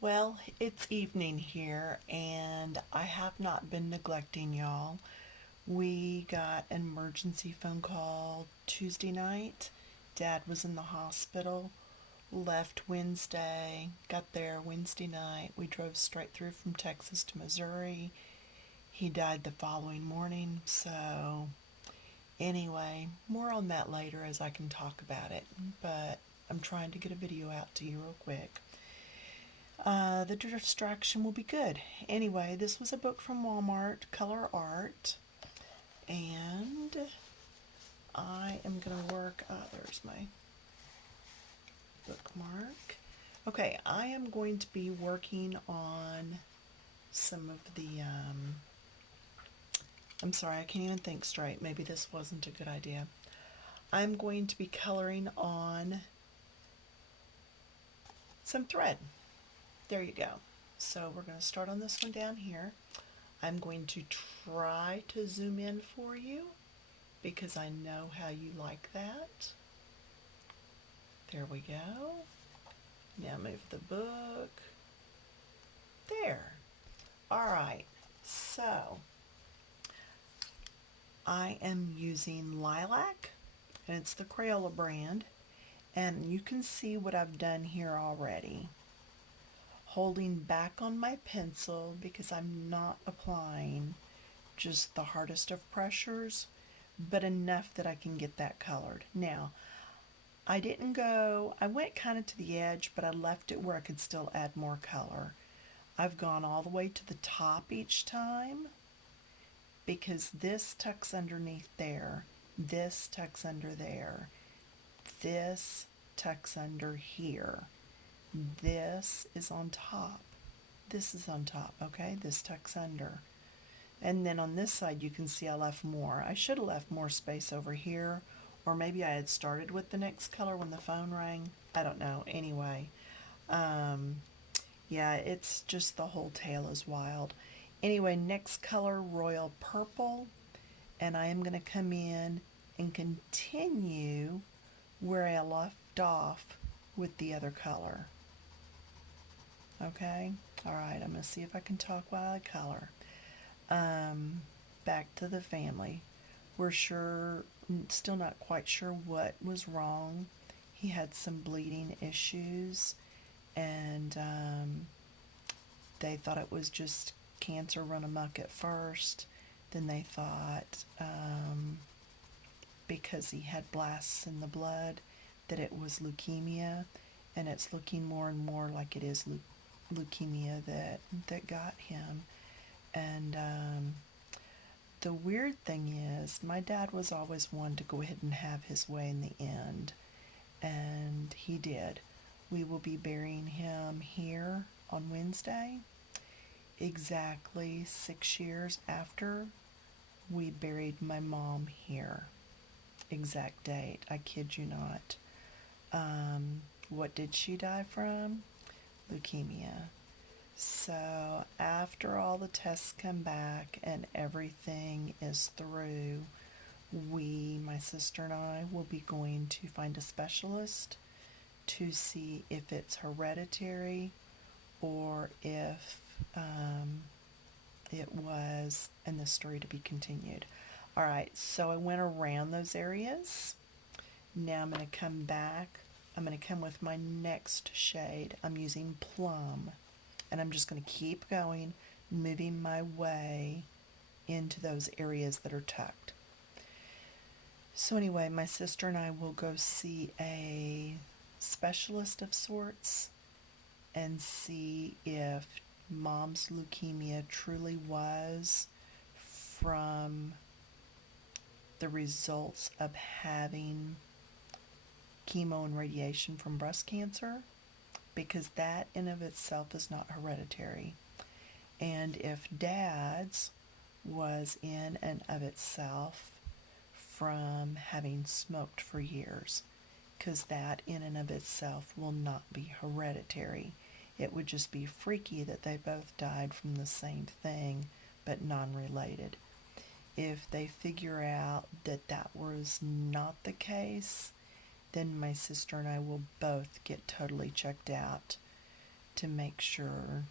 Well, it's evening here, and I have not been neglecting y'all. We got an emergency phone call Tuesday night. Dad was in the hospital, left Wednesday, got there Wednesday night. We drove straight through from Texas to Missouri. He died the following morning, so anyway, more on that later as I can talk about it, but I'm trying to get a video out to you real quick. The distraction will be good. Anyway, this was a book from Walmart, Color Art, and I am going to work. There's my bookmark. Okay, I am going to be working on some of the. I'm sorry, I can't even think straight. Maybe this wasn't a good idea. I'm going to be coloring on some thread. There you go. So we're going to start on this one down here. I'm going to try to zoom in for you because I know how you like that. There we go. Now move the book. There. All right. So I am using Lilac, and it's the Crayola brand. And you can see what I've done here already. Holding back on my pencil because I'm not applying just the hardest of pressures, but enough that I can get that colored. Now, I went kind of to the edge, but I left it where I could still add more color. I've gone all the way to the top each time because this tucks underneath there, this tucks under there, this tucks under here. This is on top. This is on top, okay? This tucks under. And then on this side, you can see I left more. I should have left more space over here, or maybe I had started with the next color when the phone rang. I don't know. Anyway, yeah, it's just the whole tale is wild. Anyway, next color, royal purple. And I am going to come in and continue where I left off with the other color. Okay, all right, I'm going to see if I can talk while I color. Back to the family. We're still not quite sure what was wrong. He had some bleeding issues, and they thought it was just cancer run amok at first. Then they thought because he had blasts in the blood that it was leukemia, and it's looking more and more like it is leukemia that got him. And the weird thing is, my dad was always one to go ahead and have his way in the end, and he did. We will be burying him here on Wednesday, exactly 6 years after we buried my mom here. Exact date, I kid you not. What did she die from? Leukemia. So after all the tests come back and everything is through, my sister and I, will be going to find a specialist to see if it's hereditary or if it was, and the story to be continued. All right, so I went around those areas. Now I'm going to come back. I'm going to come with my next shade. I'm using plum, and I'm just going to keep going, moving my way into those areas that are tucked. So anyway, my sister and I will go see a specialist of sorts and see if mom's leukemia truly was from the results of having chemo and radiation from breast cancer, because that in of itself is not hereditary. And if dad's was in and of itself from having smoked for years, because that in and of itself will not be hereditary. It would just be freaky that they both died from the same thing but non-related. If they figure out that that was not the case, then my sister and I will both get totally checked out to make sure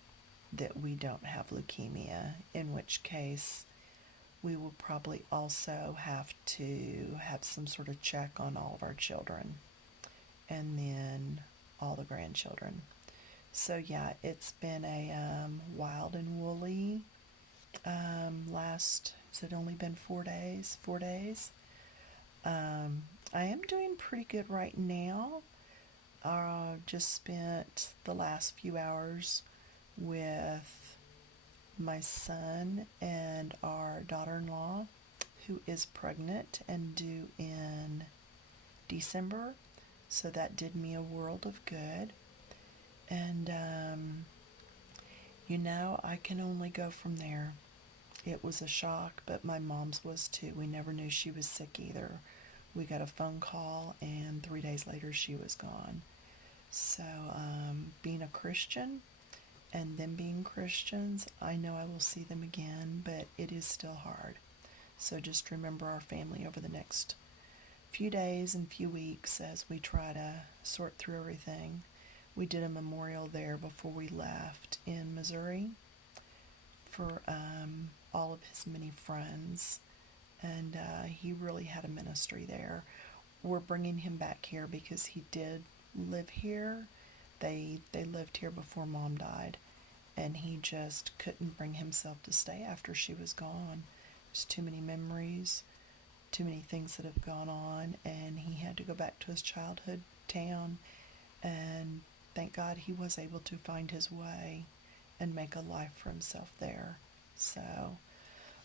that we don't have leukemia, in which case we will probably also have to have some sort of check on all of our children and then all the grandchildren. So yeah, it's been a wild and woolly has it only been 4 days? 4 days. I am doing pretty good right now. Just spent the last few hours with my son and our daughter-in-law, who is pregnant and due in December. So that did me a world of good. And, I can only go from there. It was a shock, but my mom's was too. We never knew she was sick either. We got a phone call, and 3 days later she was gone. So, being a Christian and them being Christians, I know I will see them again, but it is still hard. So just remember our family over the next few days and few weeks as we try to sort through everything. We did a memorial there before we left in Missouri for all of his many friends, and he really had a ministry there. We're bringing him back here because he did live here. They lived here before Mom died, and he just couldn't bring himself to stay after she was gone. There's too many memories, too many things that have gone on, and he had to go back to his childhood town, and thank God he was able to find his way and make a life for himself there. So,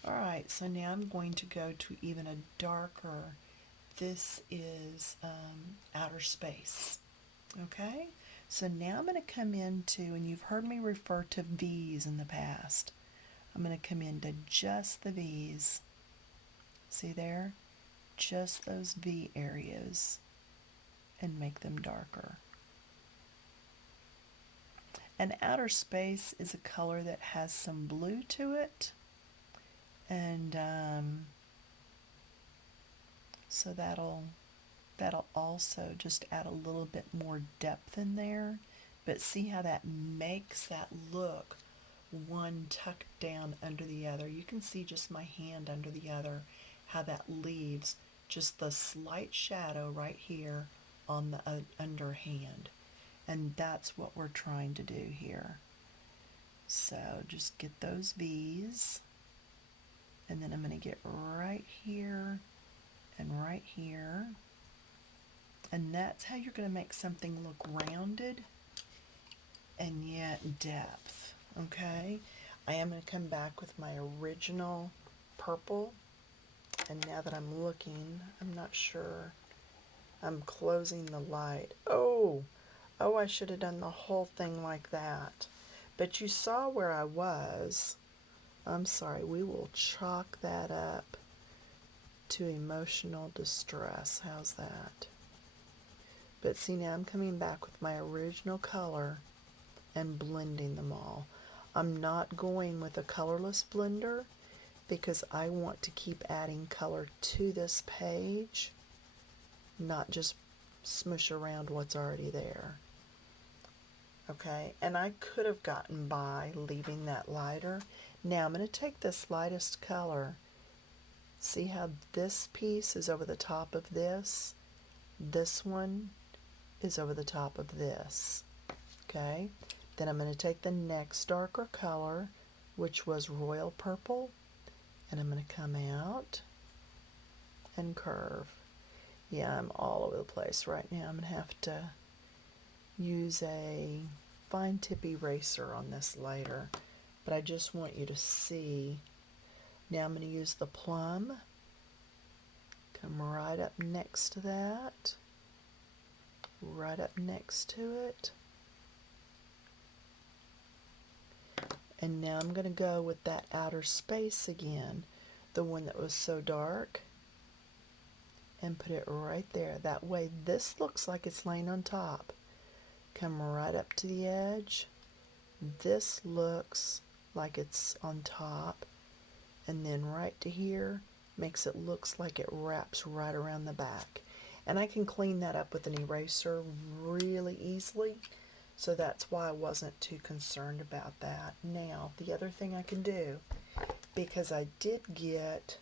alright, so now I'm going to go to even a darker. This is outer space. Okay? So now I'm going to come into, and you've heard me refer to V's in the past. I'm going to come into just the V's. See there? Just those V areas and make them darker. And outer space is a color that has some blue to it. And so that'll also just add a little bit more depth in there. But see how that makes that look one tucked down under the other. You can see just my hand under the other, how that leaves just the slight shadow right here on the underhand. And that's what we're trying to do here. So just get those V's, and then I'm going to get right here and right here. And that's how you're going to make something look rounded and yet depth. Okay? I am going to come back with my original purple. And now that I'm looking, I'm not sure. I'm closing the light. Oh, I should have done the whole thing like that. But you saw where I was. I'm sorry, we will chalk that up to emotional distress. How's that? But see, now I'm coming back with my original color and blending them all. I'm not going with a colorless blender because I want to keep adding color to this page, not just smush around what's already there. Okay, and I could have gotten by leaving that lighter. Now I'm going to take this lightest color. See how this piece is over the top of this? This one is over the top of this. Okay, then I'm going to take the next darker color, which was royal purple, and I'm going to come out and curve. Yeah, I'm all over the place right now. I'm going to have to use a fine tip eraser on this later, but I just want you to see. Now I'm going to use the plum, come right up next to that, right up next to it, and now I'm going to go with that outer space again, the one that was so dark, and put it right there. That way this looks like it's laying on top. Come right up to the edge. This looks like it's on top, and then right to here makes it looks like it wraps right around the back. And I can clean that up with an eraser really easily, So that's why I wasn't too concerned about that. Now, the other thing I can do, because I did get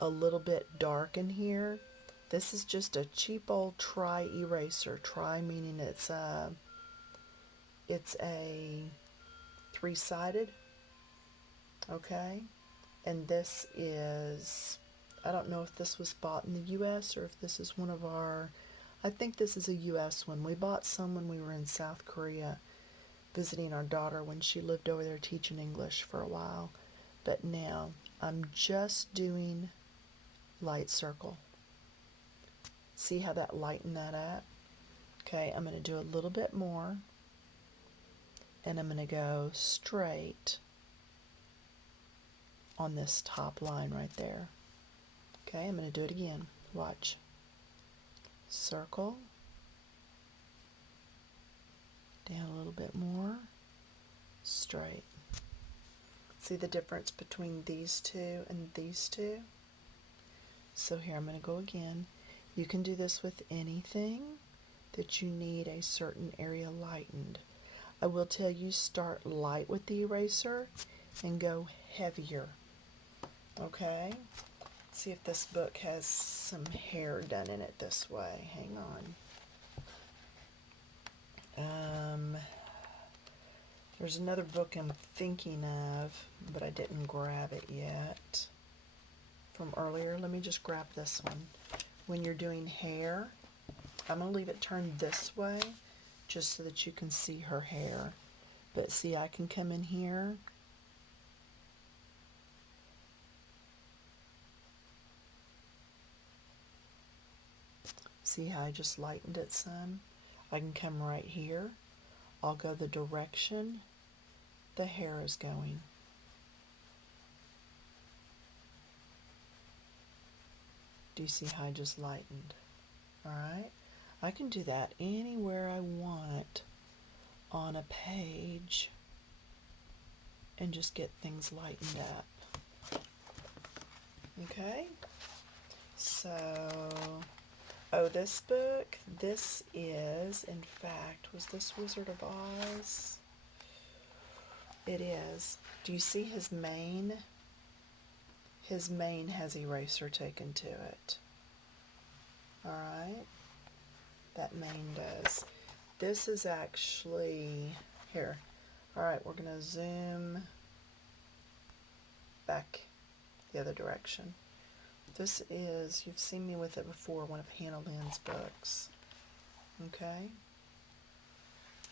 a little bit dark in here, this is just a cheap old tri eraser. Tri meaning it's a three-sided, okay? And this is, I don't know if this was bought in the US or if this is one of our, I think this is a US one. We bought some when we were in South Korea visiting our daughter when she lived over there teaching English for a while. But now I'm just doing light circle. See how that lightened that up? Okay, I'm going to do a little bit more, and I'm going to go straight on this top line right there. Okay, I'm going to do it again. Watch. Circle. Down a little bit more. Straight. See the difference between these two and these two? So here I'm going to go again. You can do this with anything that you need a certain area lightened. I will tell you, start light with the eraser and go heavier. Okay? See if this book has some hair done in it this way. Hang on. There's another book I'm thinking of, but I didn't grab it yet from earlier. Let me just grab this one. When you're doing hair, I'm going to leave it turned this way just so that you can see her hair. But see, I can come in here. See how I just lightened it some? I can come right here. I'll go the direction the hair is going. Do you see how I just lightened? Alright? I can do that anywhere I want on a page and just get things lightened up. Okay? So, oh, this book, this is, in fact, was this Wizard of Oz? It is. Do you see his mane? His mane has eraser taken to it. Alright? That mane does. This is actually, here. Alright, we're going to zoom back the other direction. This is, you've seen me with it before, one of Hannah Lynn's books. Okay?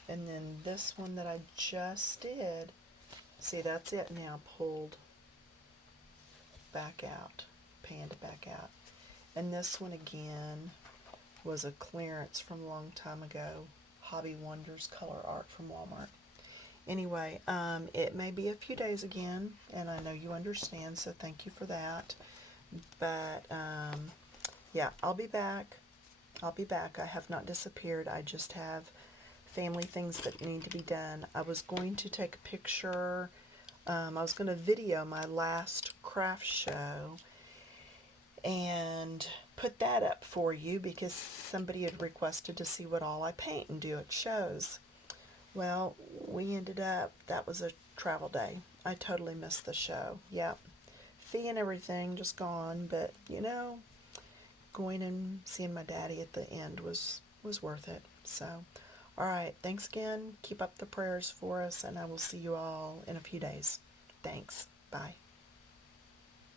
And then this one that I just did, see, that's it now, pulled back out, panned back out. And this one again was a clearance from a long time ago, Hobby Wonders Color Art from Walmart. Anyway, it may be a few days again, and I know you understand, so thank you for that. But, yeah, I'll be back. I'll be back. I have not disappeared. I just have family things that need to be done. I was going to take a picture. I was going to video my last craft show and put that up for you because somebody had requested to see what all I paint and do at shows. Well, we ended up, that was a travel day. I totally missed the show. Yep. Fee and everything just gone, but you know, going and seeing my daddy at the end was worth it. So, all right, thanks again. Keep up the prayers for us, and I will see you all in a few days. Thanks. Bye.